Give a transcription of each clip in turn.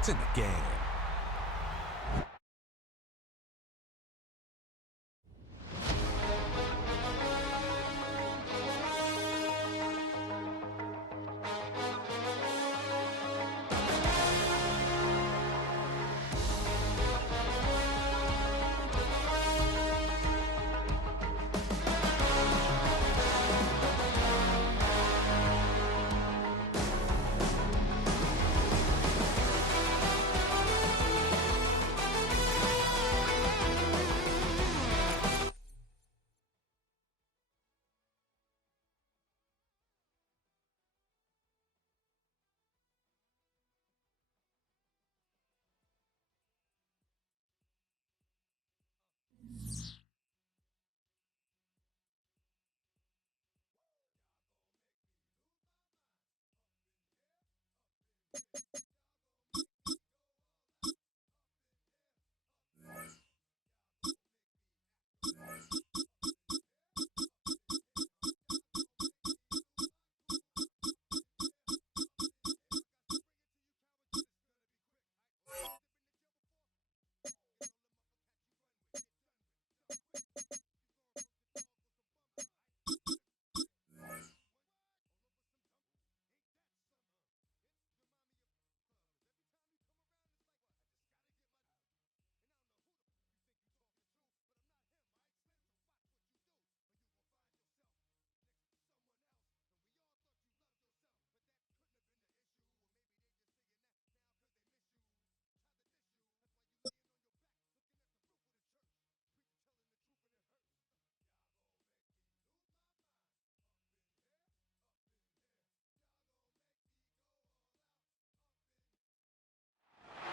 It's in the game.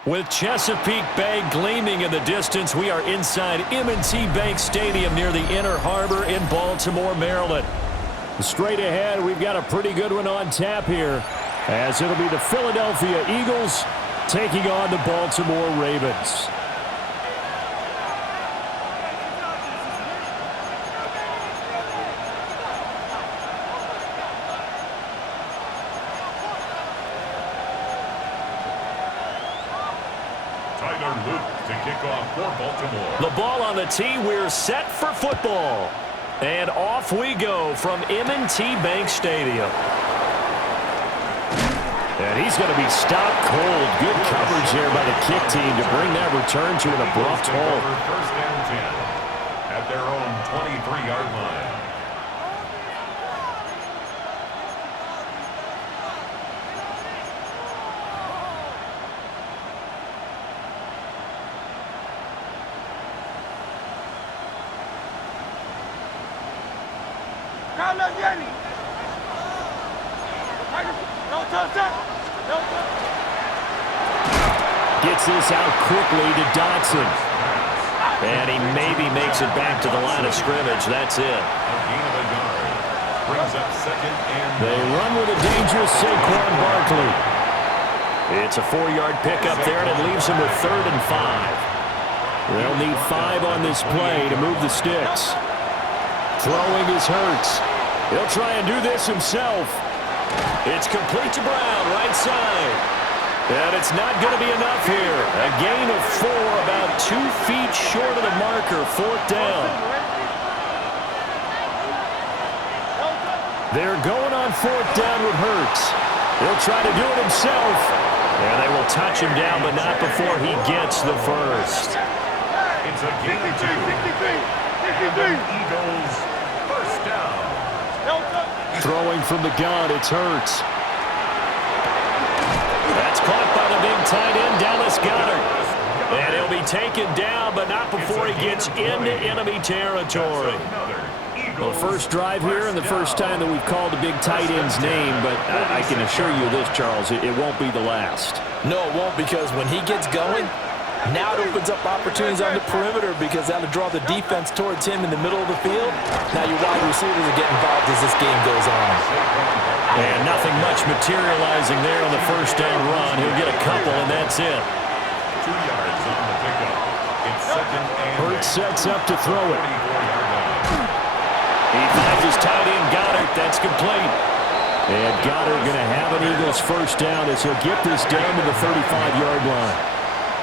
With Chesapeake Bay gleaming in the distance, we are inside M&T Bank Stadium near the Inner Harbor in Baltimore, Maryland. Straight ahead, we've got a pretty good one on tap here, as it'll be the Philadelphia Eagles taking on the Baltimore Ravens. To kick off for Baltimore. The ball on the tee. We're set for football. And off we go from M&T Bank Stadium. And he's going to be stopped cold. Good coverage there by the kick team to bring that return to an abrupt halt. First and 10 at their own 23-yard line. Gets this out quickly to Dotson. And he maybe makes it back to the line of scrimmage. That's it. A gain of a yard. Brings up second and they run with a dangerous Saquon Barkley. It's a 4-yard pickup there, and it leaves him with 3rd and 5. They'll need 5 on this play to move the sticks. Throwing is Hurts. He'll try and do this himself. It's complete to Brown, right side. And it's not going to be enough here. A gain of 4, about 2 feet short of the marker, 4th down. They're going on 4th down with Hurts. He'll try to do it himself. And they will touch him down, but not before he gets the first. It's a gain of 2. Eagles first down. Throwing from the gun, it's Hurts. That's caught by the big tight end, Dallas Goedert. And he'll be taken down, but not before he gets into enemy territory. Well, first drive here and the first time that we've called the big tight end's name, but I can assure you this, Charles, it won't be the last. No, it won't, because when he gets going, now it opens up opportunities on the perimeter because that'll draw the defense towards him in the middle of the field. Now your wide receivers will get involved as this game goes on. And nothing much materializing there on the first down run. He'll get a couple, and that's it. 2 yards on the pickup. It's second and Hurts sets up to throw it. He finds his tight end, Goddard. That's complete. And Goddard going to have an Eagles first down as he'll get this down to the 35-yard line.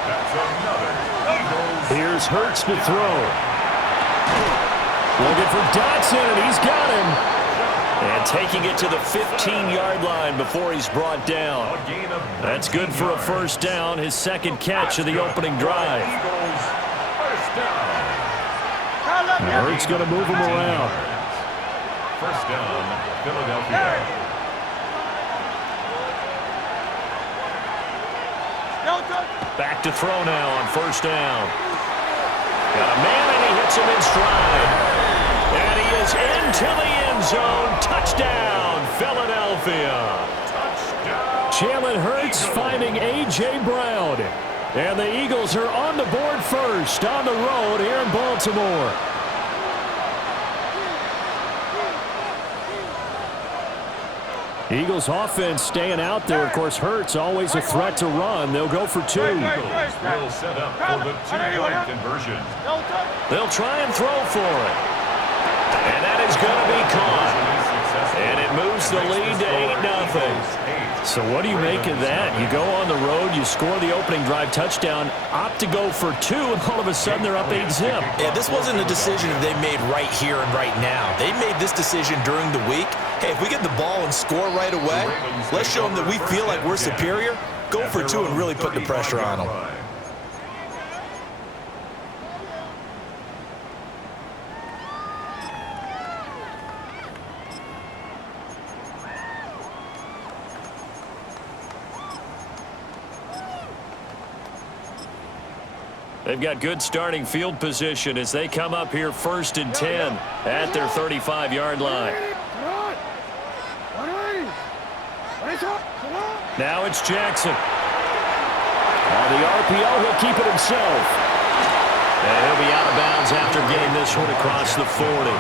That's another Eagles. Here's Hurts to throw. Looking for Dotson, and he's got him. And taking it to the 15-yard line before he's brought down. That's good for a first down, his second catch of the opening drive. Eagles, first down. Hurts going to move him around. First down, Philadelphia. Back to throw now on first down. Got a man, and he hits him in stride. And he is into the end zone. Touchdown, Philadelphia. Touchdown. Jalen Hurts finding A.J. Brown. And the Eagles are on the board first on the road here in Baltimore. Eagles offense staying out there. Of course, Hurts always a threat to run. They'll go for two. Eagles will set up for the two-point conversion. They'll try and throw for it. And that is going to be caught. And it moves the lead to 8-0. So what do you make of that? You go on the road, you score the opening drive touchdown, opt to go for two, and all of a sudden they're up 8-0. Yeah, this wasn't a decision that they made right here and right now. They made this decision during the week. Hey, if we get the ball and score right away, let's show them that we feel like we're superior. Go for two and really put the pressure on them. They've got good starting field position as they come up here 1st and 10 at their 35-yard line. Now it's Jackson. On the RPO, he'll keep it himself. And he'll be out of bounds after getting this one across the 40.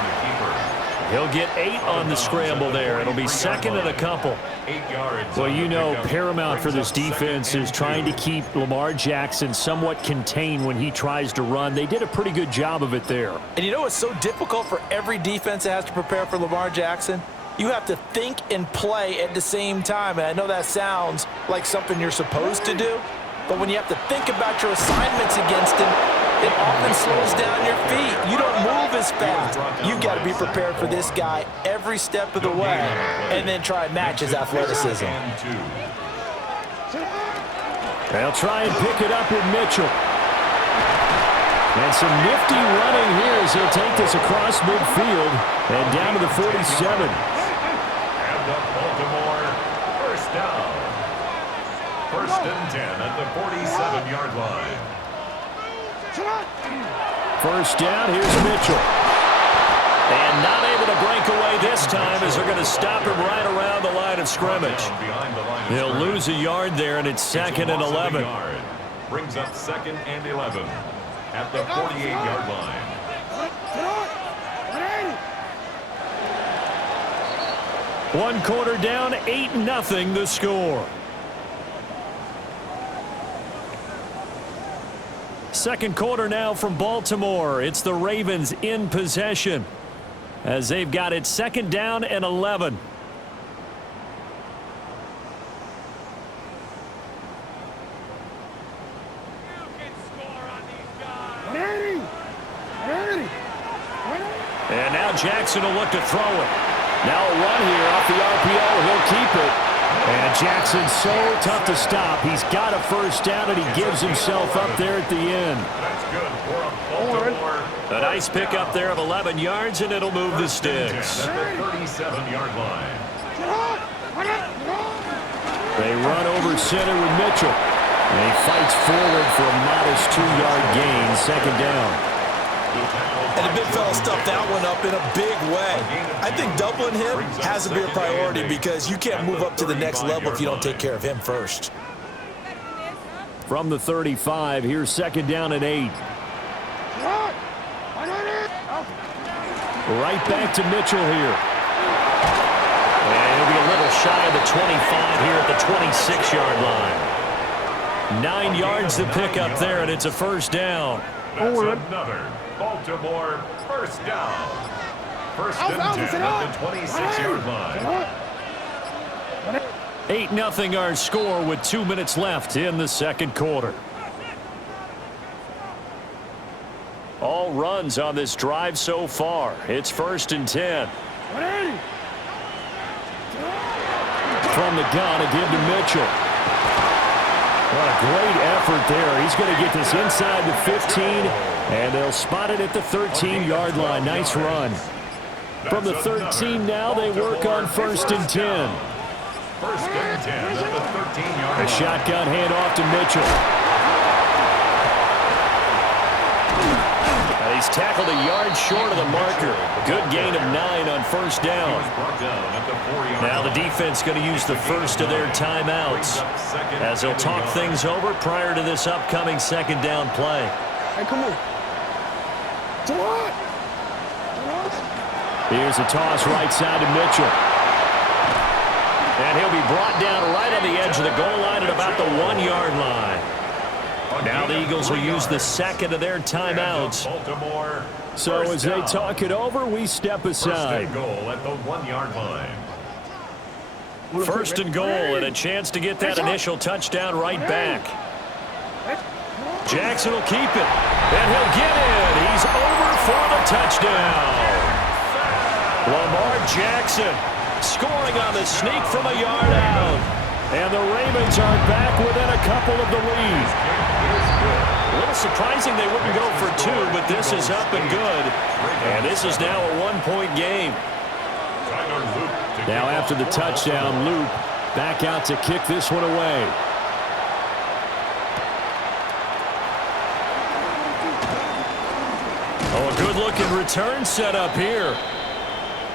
He'll get 8 on the scramble there. It'll be second and a couple. 8 yards. Well, you know, paramount for this defense is trying to keep Lamar Jackson somewhat contained when he tries to run. They did a pretty good job of it there. And you know what's so difficult for every defense that has to prepare for Lamar Jackson? You have to think and play at the same time. And I know that sounds like something you're supposed to do, but when you have to think about your assignments against him, it often slows down your feet. You don't move as fast. You've got to be prepared for this guy every step of the way and then try and match his athleticism. They'll try and pick it up with Mitchell. And some nifty running here as he'll take this across midfield and down to the 47. And the Baltimore first down. 1st and 10 at the 47-yard line. First down, here's Mitchell. And not able to break away this time as they're going to stop him right around the line of scrimmage. He'll lose a yard there, and it's 2nd and 11. Brings up 2nd and 11 at the 48-yard line. One quarter down, 8-0 the score. Second quarter now from Baltimore. It's the Ravens in possession as they've got it 2nd down and 11. And now Jackson will look to throw it. Now a run here off the RPO. He'll keep it. And Jackson's so tough to stop. He's got a first down, and he gives himself up there at the end. That's good for a Baltimore. A nice pickup there of 11 yards, and it'll move the sticks. At the 37-yard line. They run over center with Mitchell. And he fights forward for a modest 2-yard gain, 2nd down. And the big fella stuffed that one up in a big way. I think doubling him has to be a priority because you can't move up to the next level if you don't take care of him first. From the 35, here's 2nd down and 8. Right back to Mitchell here. And he'll be a little shy of the 25 here at the 26-yard line. 9 yards to pick up there, and it's a first down. That's another Baltimore first down. 1st and 10 at the 26-yard line. 8-0 our score with 2 minutes left in the second quarter. All runs on this drive so far. It's 1st and 10. From the gun, a give to Mitchell. What a great effort there. He's going to get this inside the 15, and they'll spot it at the 13-yard line. Nice run. From the 13 now, they work on 1st and 10. 1st and 10 at the 13-yard line. A shotgun handoff to Mitchell. And he's tackled a yard short of the marker. Good gain of 9 on 1st down. Now the defense going to use the first of their timeouts as they'll talk things over prior to this upcoming 2nd down play. Hey, come on. What? Here's a toss right side to Mitchell. And he'll be brought down right on the edge of the goal line at about the 1-yard line. Now the Eagles will use the 2nd of their timeouts. So as they talk it over, we step aside. 1st and goal at the 1-yard line. 1st and goal and a chance to get that initial touchdown right back. Jackson will keep it. And he'll get in. He's over for the touchdown. Lamar Jackson scoring on the sneak from a yard out. And the Ravens are back within a couple of the lead. A little surprising they wouldn't go for 2, but this is up and good. And this is now a 1-point game. Now after the touchdown, Luke back out to kick this one away. Oh, a good-looking return set up here.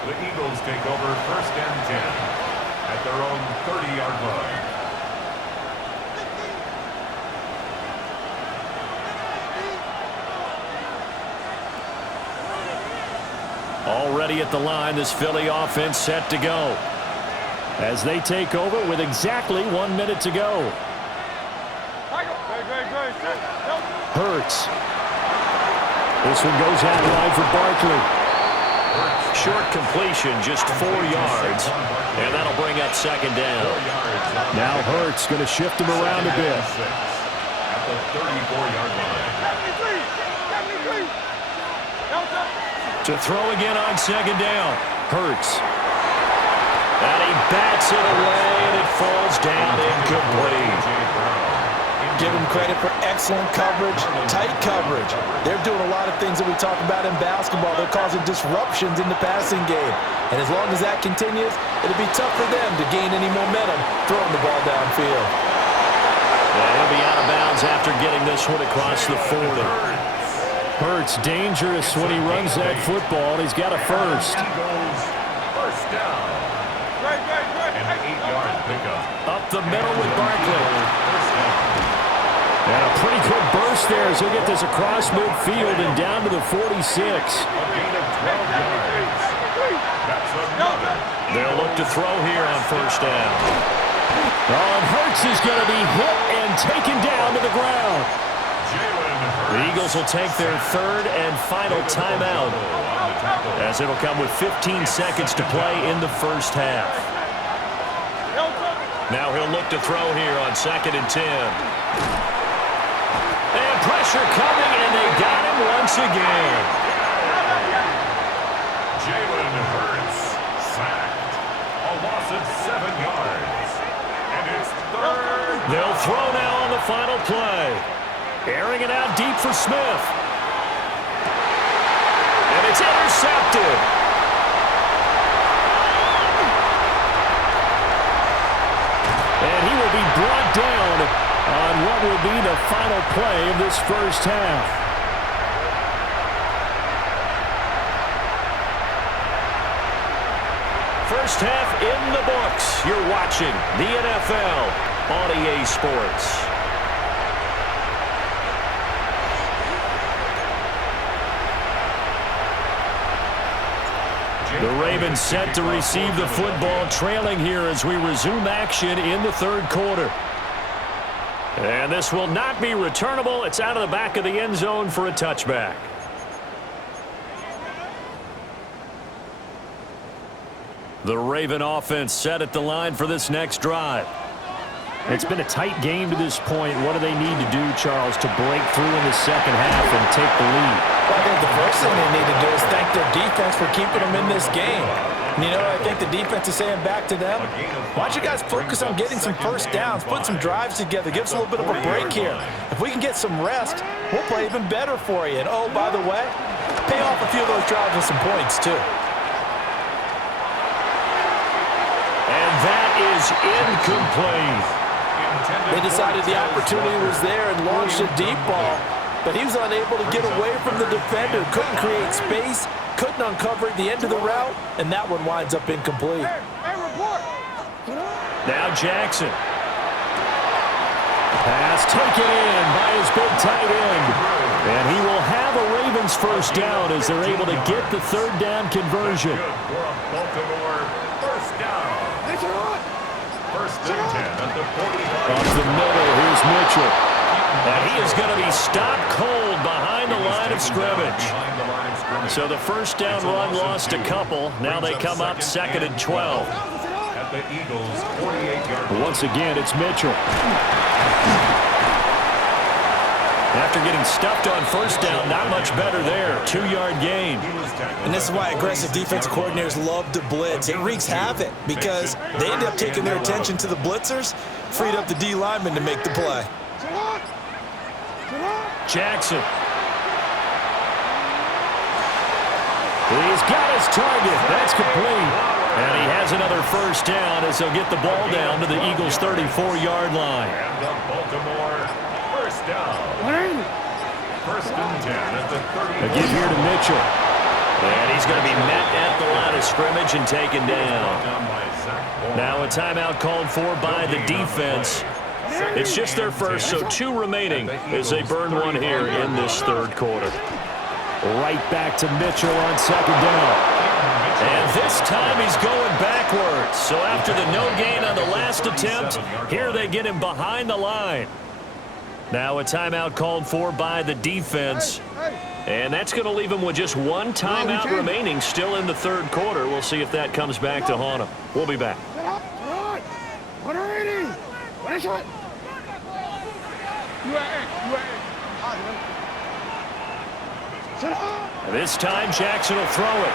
The Eagles take over 1st and 10 at their own 30-yard line. Already at the line, this Philly offense set to go. As they take over with exactly 1 minute to go. Hurts. This one goes out wide for Barkley. Short completion, just 4 yards. And that'll bring up 2nd down. Now Hurts going to shift him around a bit. At the 34-yard line. To throw again on 2nd down. Hurts. And he bats it away, and it falls down incomplete. Give him credit for excellent coverage, tight coverage. They're doing a lot of things that we talk about in basketball. They're causing disruptions in the passing game. And as long as that continues, it'll be tough for them to gain any momentum throwing the ball downfield. And he'll be out of bounds after getting this one across the 40. Hurts dangerous when he runs that football. He's got a first. First down. And an 8-yard pickup. Up the middle with Barkley. And a pretty good burst there as he'll get this across midfield and down to the 46. A gain of 12 yards. That's another. They'll look to throw here on 1st down. Oh, and Hurts is going to be hit and taken down to the ground. The Eagles will take their 3rd and final timeout as it'll come with 15 seconds to play in the 1st half. Now he'll look to throw here on 2nd and 10. And pressure coming, and they got him once again. Jalen Hurts sacked. A loss of 7 yards. And it's 3rd. They'll throw now on the final play. Airing it out deep for Smith. And it's intercepted. And he will be brought down on what will be the final play of this 1st half. First half in the books. You're watching the NFL on EA Sports. The Ravens set to receive the football, trailing here as we resume action in the 3rd quarter. And this will not be returnable. It's out of the back of the end zone for a touchback. The Raven offense set at the line for this next drive. It's been a tight game to this point. What do they need to do, Charles, to break through in the second half and take the lead? Well, I think the first thing they need to do is thank their defense for keeping them in this game. And you know, I think the defense is saying back to them, why don't you guys focus on getting some first downs, put some drives together, give us a little bit of a break here. If we can get some rest, we'll play even better for you. And oh, by the way, pay off a few of those drives with some points, too. And that is incomplete. They decided the opportunity was there and launched a deep ball, but he was unable to get away from the defender, couldn't create space, couldn't uncover the end of the route, and that one winds up incomplete. Now Jackson. Pass taken in by his big tight end. And he will have a Ravens first down as they're able to get the third down conversion. Baltimore first down. First and 10 at the 45. Off the middle, here's Mitchell. And he is going to be stopped cold behind the line of scrimmage. So the first down run lost a couple. Now they come up second and 12. At the Eagles' 48-yard line. Once again, it's Mitchell. After getting stuffed on first down, not much better there. 2-yard gain. And this is why aggressive defensive coordinators love to blitz. It wreaks havoc because they end up taking their attention to the blitzers, freed up the D lineman to make the play. Jackson. He's got his target. That's complete. And he has another first down as they'll get the ball down to the Eagles' 34-yard line. And the Baltimore first down. First and 10 at the 30. A give here to Mitchell. And he's going to be met at the line of scrimmage and taken down. Now a timeout called for by the defense. It's just their first, so 2 remaining as they burn one here in this third quarter. Right back to Mitchell on second down. And this time he's going backwards. So after the no gain on the last attempt, here they get him behind the line. Now a timeout called for by the defense. And that's going to leave him with just one timeout remaining still in the third quarter. We'll see if that comes back to haunt him. We'll be back. This time Jackson will throw it.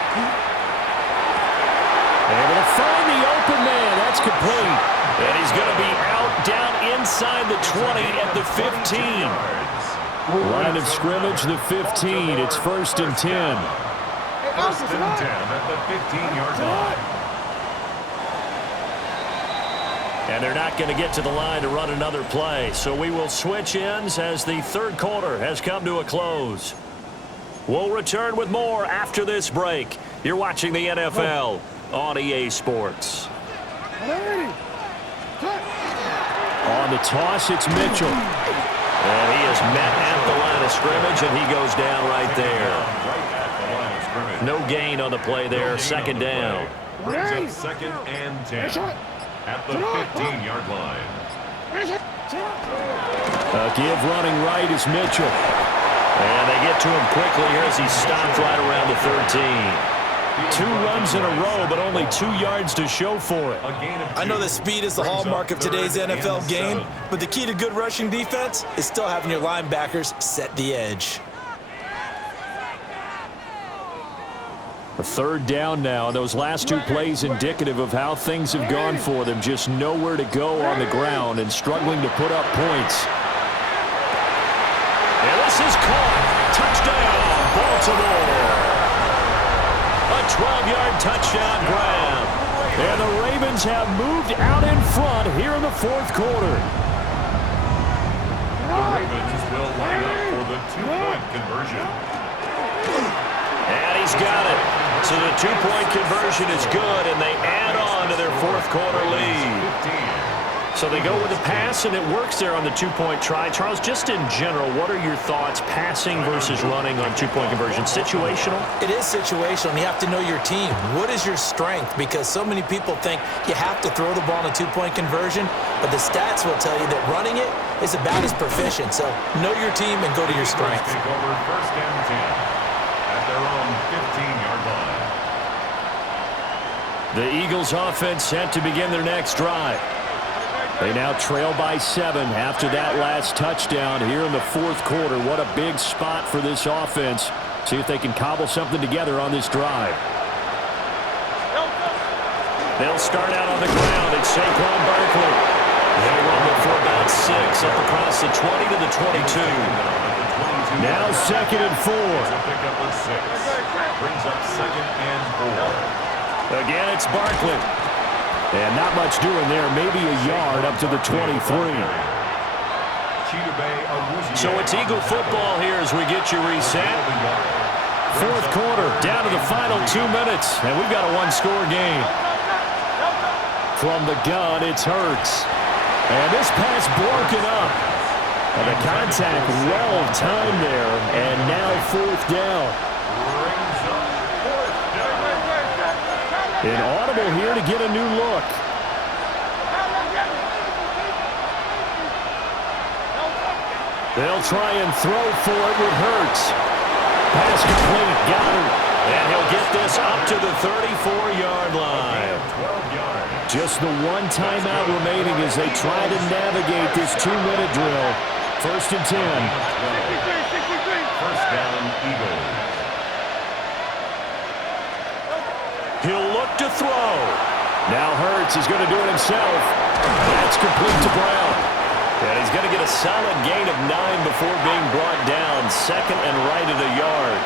Able to find the open man. That's complete. And he's going to be out down inside the 20 at the 15. Line of scrimmage, the 15. It's first and 10. First and 10 at the 15-yard line. And they're not going to get to the line to run another play. So we will switch ends as the third quarter has come to a close. We'll return with more after this break. You're watching the NFL on EA Sports. On the toss, it's Mitchell. And he is met at the line of scrimmage, and he goes down right there. No gain on the play there. Second down. Brings up second and 10 at the 15-yard line. A give running right is Mitchell. And they get to him quickly here as he stopped right around the 13. 2 runs in a row, but only 2 yards to show for it. I know that speed is the hallmark of today's NFL game, but the key to good rushing defense is still having your linebackers set the edge. A third down now. Those last 2 plays indicative of how things have gone for them. Just nowhere to go on the ground and struggling to put up points. And this is caught. Touchdown, Baltimore. A 12-yard touchdown grab. And the Ravens have moved out in front here in the fourth quarter. The Ravens will line up for the 2-point conversion. And he's got it. So the 2-point conversion is good, and they add on to their fourth quarter lead. So they go with the pass, and it works there on the 2-point try. Charles, just in general, what are your thoughts passing versus running on 2-point conversion? Situational? It is situational, and you have to know your team. What is your strength? Because so many people think you have to throw the ball in a 2-point conversion, but the stats will tell you that running it is about as proficient. So know your team and go to your strength. Take over first and 10 at their own 15-yard line. The Eagles offense set to begin their next drive. They now trail by 7 after that last touchdown here in the fourth quarter. What a big spot for this offense. See if they can cobble something together on this drive. They'll start out on the ground. It's Saquon Barkley. They'll run it for about 6 up across the 20 to the 22. Now 2nd and 4. Pick up a 6. Brings up 2nd and 4. Again, it's Barkley. And not much doing there. Maybe a yard up to the 23. So it's Eagle football here as we get you reset. Fourth quarter, down to the final 2 minutes. And we've got a one-score game. From the gun, it's Hurts. And this pass broken up. And the contact well-timed there. And now 4th down. An audible here to get a new look. They'll try and throw for it with Hurts. Pass complete, got it. And he'll get this up to the 34-yard line. Just the one timeout remaining as they try to navigate this 2-minute drill. 1st and 10. First down, Eagles. He'll look to throw. Now Hurts is going to do it himself. That's complete to Brown. And he's going to get a solid gain of 9 before being brought down. 2nd and right at a yard.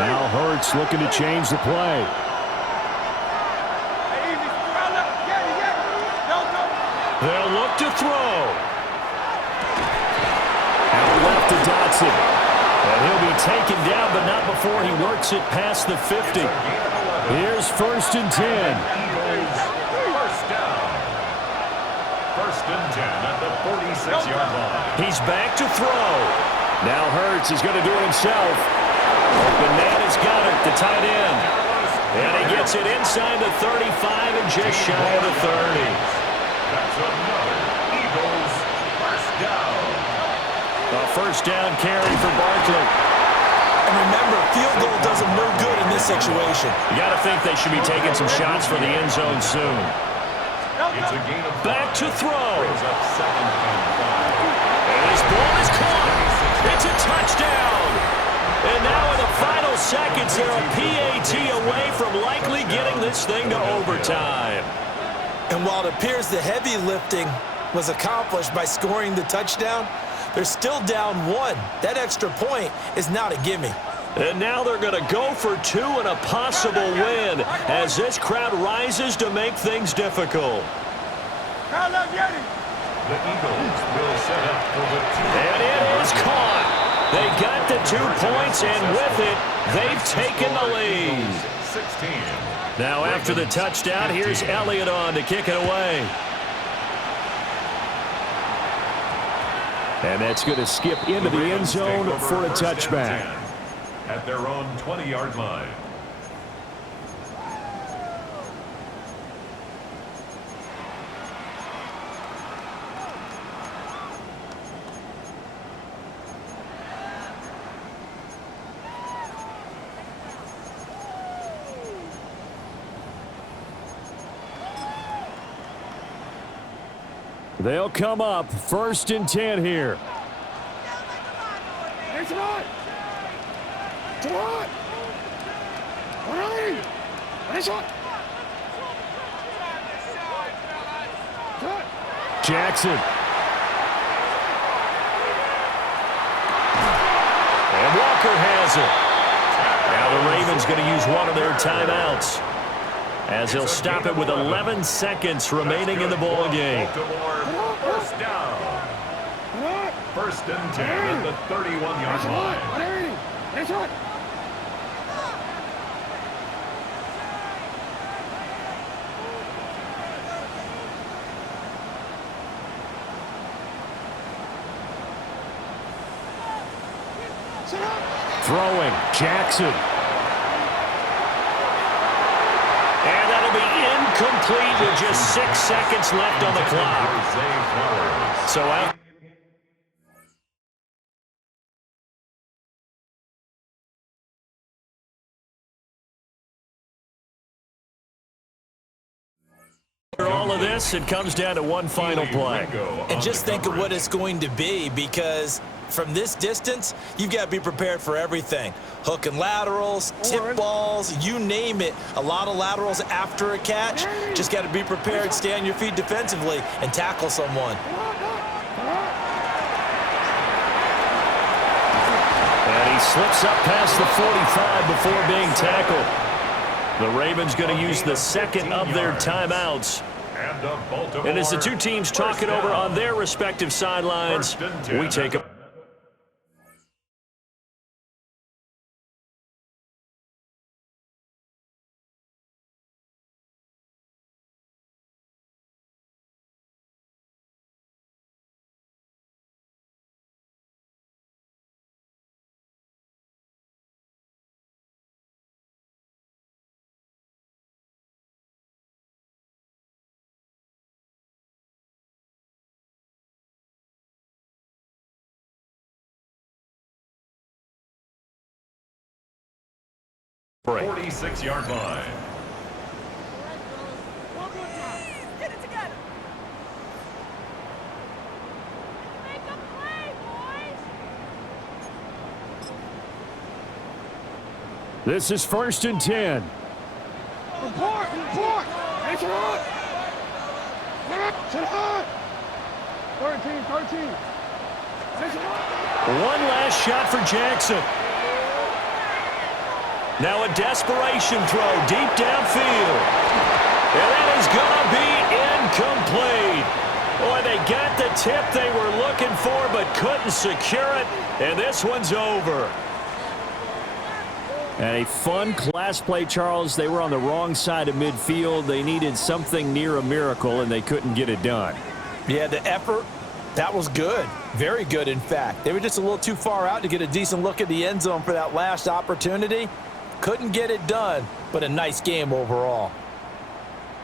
Now Hurts looking to change the play. They'll look to throw. Out left to Dotson. And he'll be taken down, but not before he works it past the 50. Here's 1st and 10. First down. 1st and 10 at the 46-yard line. He's back to throw. Now Hurts is going to do it himself. Open man has got it, the tight end. And he gets it inside the 35 and just shy of the 30. That's another Eagles first down. A first down carry for Barkley. And remember, field goal does them no good in this situation. You got to think they should be taking some shots for the end zone soon. It's a gain of 5. Back to throw. Brings up 2nd and 5. And this ball is caught. It's a touchdown. And now in the final seconds, they're a PAT away from likely getting this thing to overtime. And while it appears the heavy lifting was accomplished by scoring the touchdown, they're still down 1. That extra point is not a gimme. And now they're going to go for 2 and a possible win as this crowd rises to make things difficult. The Eagles will set up for the 2. And it is caught. They got the 2 points, and with it, they've taken the lead. 16. Now after the touchdown, here's Elliott on to kick it away. And that's going to skip into the end zone for a touchback. At their own 20-yard line. They'll come up 1st and 10 here. It's on. It's on. Hurry. It's on. Jackson. And Walker has it. Now the Ravens going to use one of their timeouts, as he'll stop it with 11 seconds remaining in the ball game. First down. 1st and 10 at the 31-yard line. It's on. Throwing, Jackson. And that'll be incomplete with just 6 seconds left on the clock. So out. all of this, it comes down to one final play. And just think of what it's going to be, because from this distance, you've got to be prepared for everything. Hook and laterals, tip balls, you name it. A lot of laterals after a catch. Just got to be prepared, stay on your feet defensively, and tackle someone. And he slips up past the 45 before being tackled. The Ravens going to use the second of their timeouts. And as the two teams talk it over on their respective sidelines, we take a break. 46-yard line. Get it together. Make a play, boys. This is 1st and 10. Report! Make it on! Sit on! 13. Make it on! One last shot for Jackson. Now a desperation throw deep downfield. And that is going to be incomplete. Boy, they got the tip they were looking for but couldn't secure it. And this one's over. And a fun class play, Charles. They were on the wrong side of midfield. They needed something near a miracle, and they couldn't get it done. Yeah, the effort, that was good. Very good, in fact. They were just a little too far out to get a decent look at the end zone for that last opportunity. Couldn't get it done, but a nice game overall.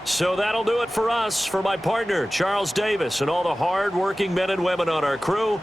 So that'll do it for us. For my partner, Charles Davis, and all the hard-working men and women on our crew,